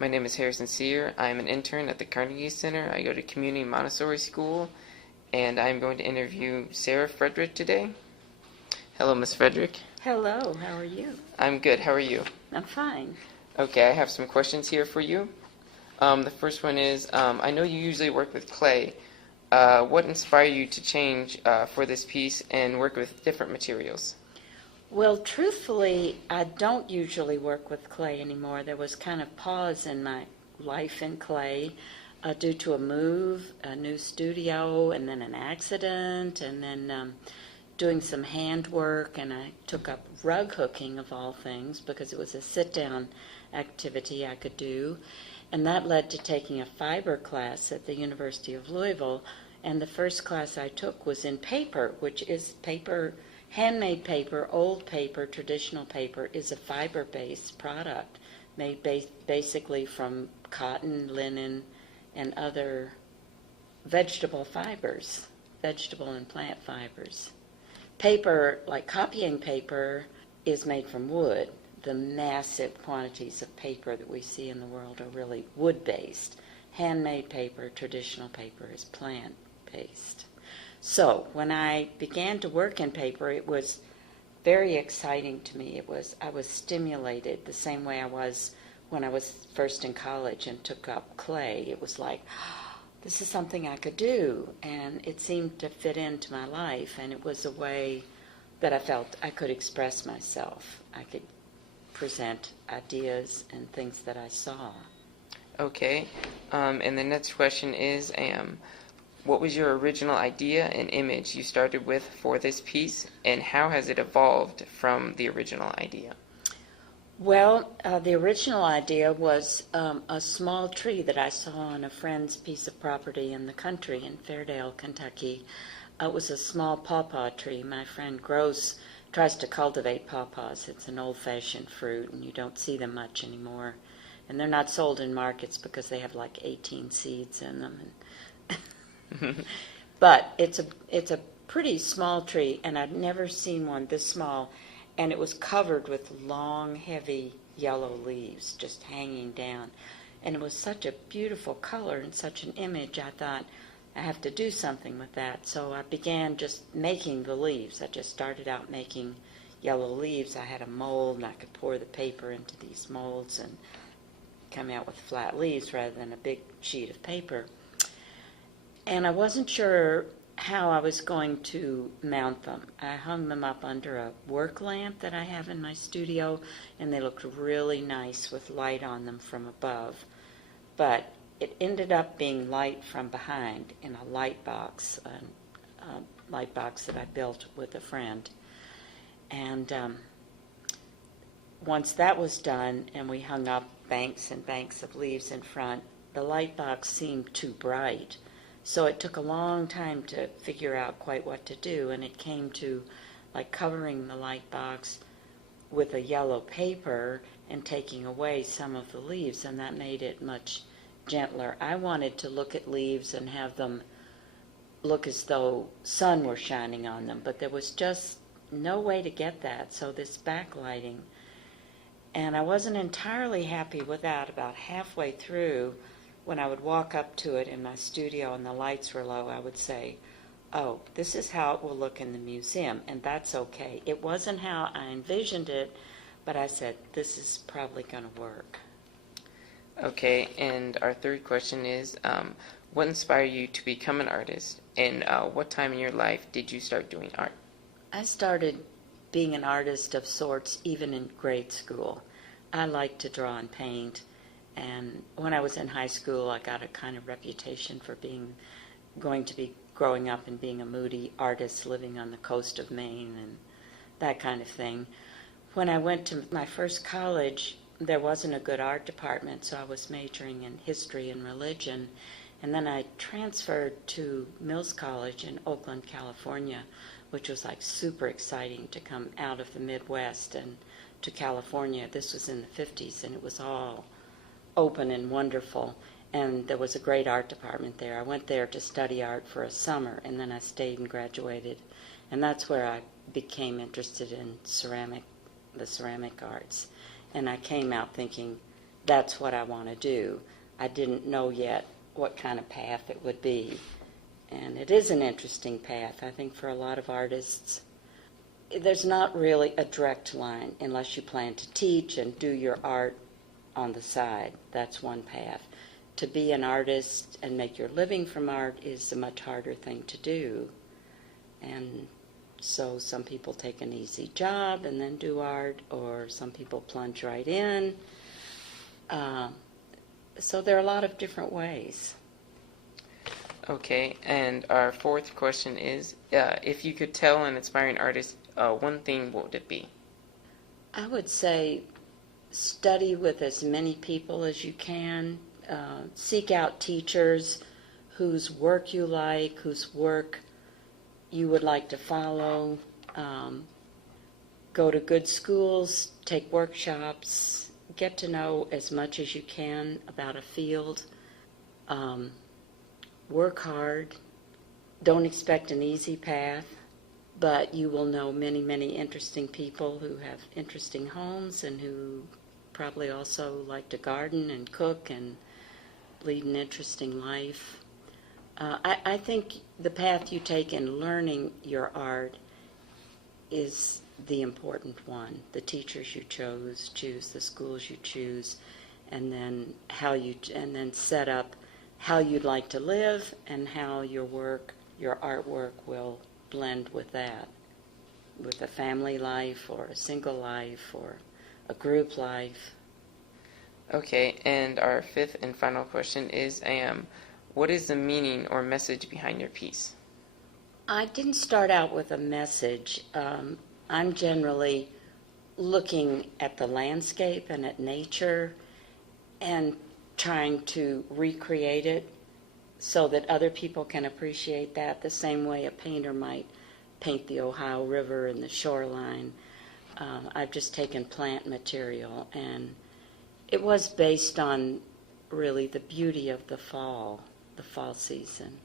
My name is Harrison Cyr. I am an intern at the Carnegie Center. I go to Community Montessori School, and I am going to interview Sarah Frederick today. Hello, Miss Frederick. Hello, how are you? I'm good. How are you? I'm fine. Okay, I have some questions here for you. The first one is, I know you usually work with clay. What inspired you to change for this piece and work with different materials? Well, truthfully, I don't usually work with clay anymore. There was kind of pause in my life in clay due to a move, a new studio, and then an accident, and then doing some handwork, and I took up rug hooking of all things because it was a sit-down activity I could do, and that led to taking a fiber class at the University of Louisville, and the first class I took was in paper, which is paper. Handmade paper, old paper, traditional paper, is a fiber-based product made basically from cotton, linen, and other vegetable fibers, vegetable and plant fibers. Paper, like copying paper, is made from wood. The massive quantities of paper that we see in the world are really wood-based. Handmade paper, traditional paper, is plant-based. So when I began to work in paper, it was very exciting to me. I was stimulated the same way I was when I was first in college and took up clay. It was like, this is something I could do, and it seemed to fit into my life, and it was a way that I felt I could express myself. I could present ideas and things that I saw. Okay, and the next question is, what was your original idea and image you started with for this piece, and how has it evolved from the original idea? Well, the original idea was a small tree that I saw on a friend's piece of property in the country in Fairdale, Kentucky. It was a small pawpaw tree. My friend tries to cultivate pawpaws. It's an old-fashioned fruit, and you don't see them much anymore. And they're not sold in markets because they have like 18 seeds in them. But it's a pretty small tree, and I'd never seen one this small, and it was covered with long, heavy yellow leaves just hanging down. And it was such a beautiful color and such an image, I thought, I have to do something with that. So I began just making the leaves. I just started out making yellow leaves. I had a mold, and I could pour the paper into these molds and come out with flat leaves rather than a big sheet of paper. And I wasn't sure how I was going to mount them. I hung them up under a work lamp that I have in my studio, and they looked really nice with light on them from above. But it ended up being light from behind in a light box that I built with a friend. And once that was done and we hung up banks and banks of leaves in front, the light box seemed too bright. So it took a long time to figure out quite what to do, and it came to like covering the light box with a yellow paper and taking away some of the leaves, and that made it much gentler. I wanted to look at leaves and have them look as though sun were shining on them, but there was just no way to get that, so this backlighting. And I wasn't entirely happy with that. About halfway through, when I would walk up to it in my studio and the lights were low, I would say, oh, this is how it will look in the museum, and that's okay. It wasn't how I envisioned it, but I said, this is probably going to work. Okay, and our third question is, what inspired you to become an artist, and what time in your life did you start doing art? I started being an artist of sorts even in grade school. I liked to draw and paint. And when I was in high school, I got a kind of reputation for going to be growing up and being a moody artist living on the coast of Maine and that kind of thing. When I went to my first college, there wasn't a good art department, so I was majoring in history and religion. And then I transferred to Mills College in Oakland, California, which was like super exciting to come out of the Midwest and to California. This was in the 50s, and it was all open and wonderful, and there was a great art department there. I went there to study art for a summer, and then I stayed and graduated, and that's where I became interested in the ceramic arts. And I came out thinking that's what I want to do. I didn't know yet what kind of path it would be. And it is an interesting path, I think, for a lot of artists. There's not really a direct line unless you plan to teach and do your art on the side. That's one path. To be an artist and make your living from art is a much harder thing to do. And so some people take an easy job and then do art, or some people plunge right in. So there are a lot of different ways. Okay, and our fourth question is, if you could tell an aspiring artist one thing, what would it be? I would say study with as many people as you can. Seek out teachers whose work you like, whose work you would like to follow. Go to good schools, take workshops, get to know as much as you can about a field. Work hard. Don't expect an easy path, but you will know many, many interesting people who have interesting homes and who probably also like to garden and cook and lead an interesting life. I think the path you take in learning your art is the important one. The teachers you choose the schools you choose, and then set up how you'd like to live and how your artwork will blend with that, with a family life or a single life or a group life. Okay, and our fifth and final question is, what is the meaning or message behind your piece? I didn't start out with a message. I'm generally looking at the landscape and at nature and trying to recreate it so that other people can appreciate that the same way a painter might paint the Ohio River and the shoreline. I've just taken plant material, and it was based on really the beauty of the fall season.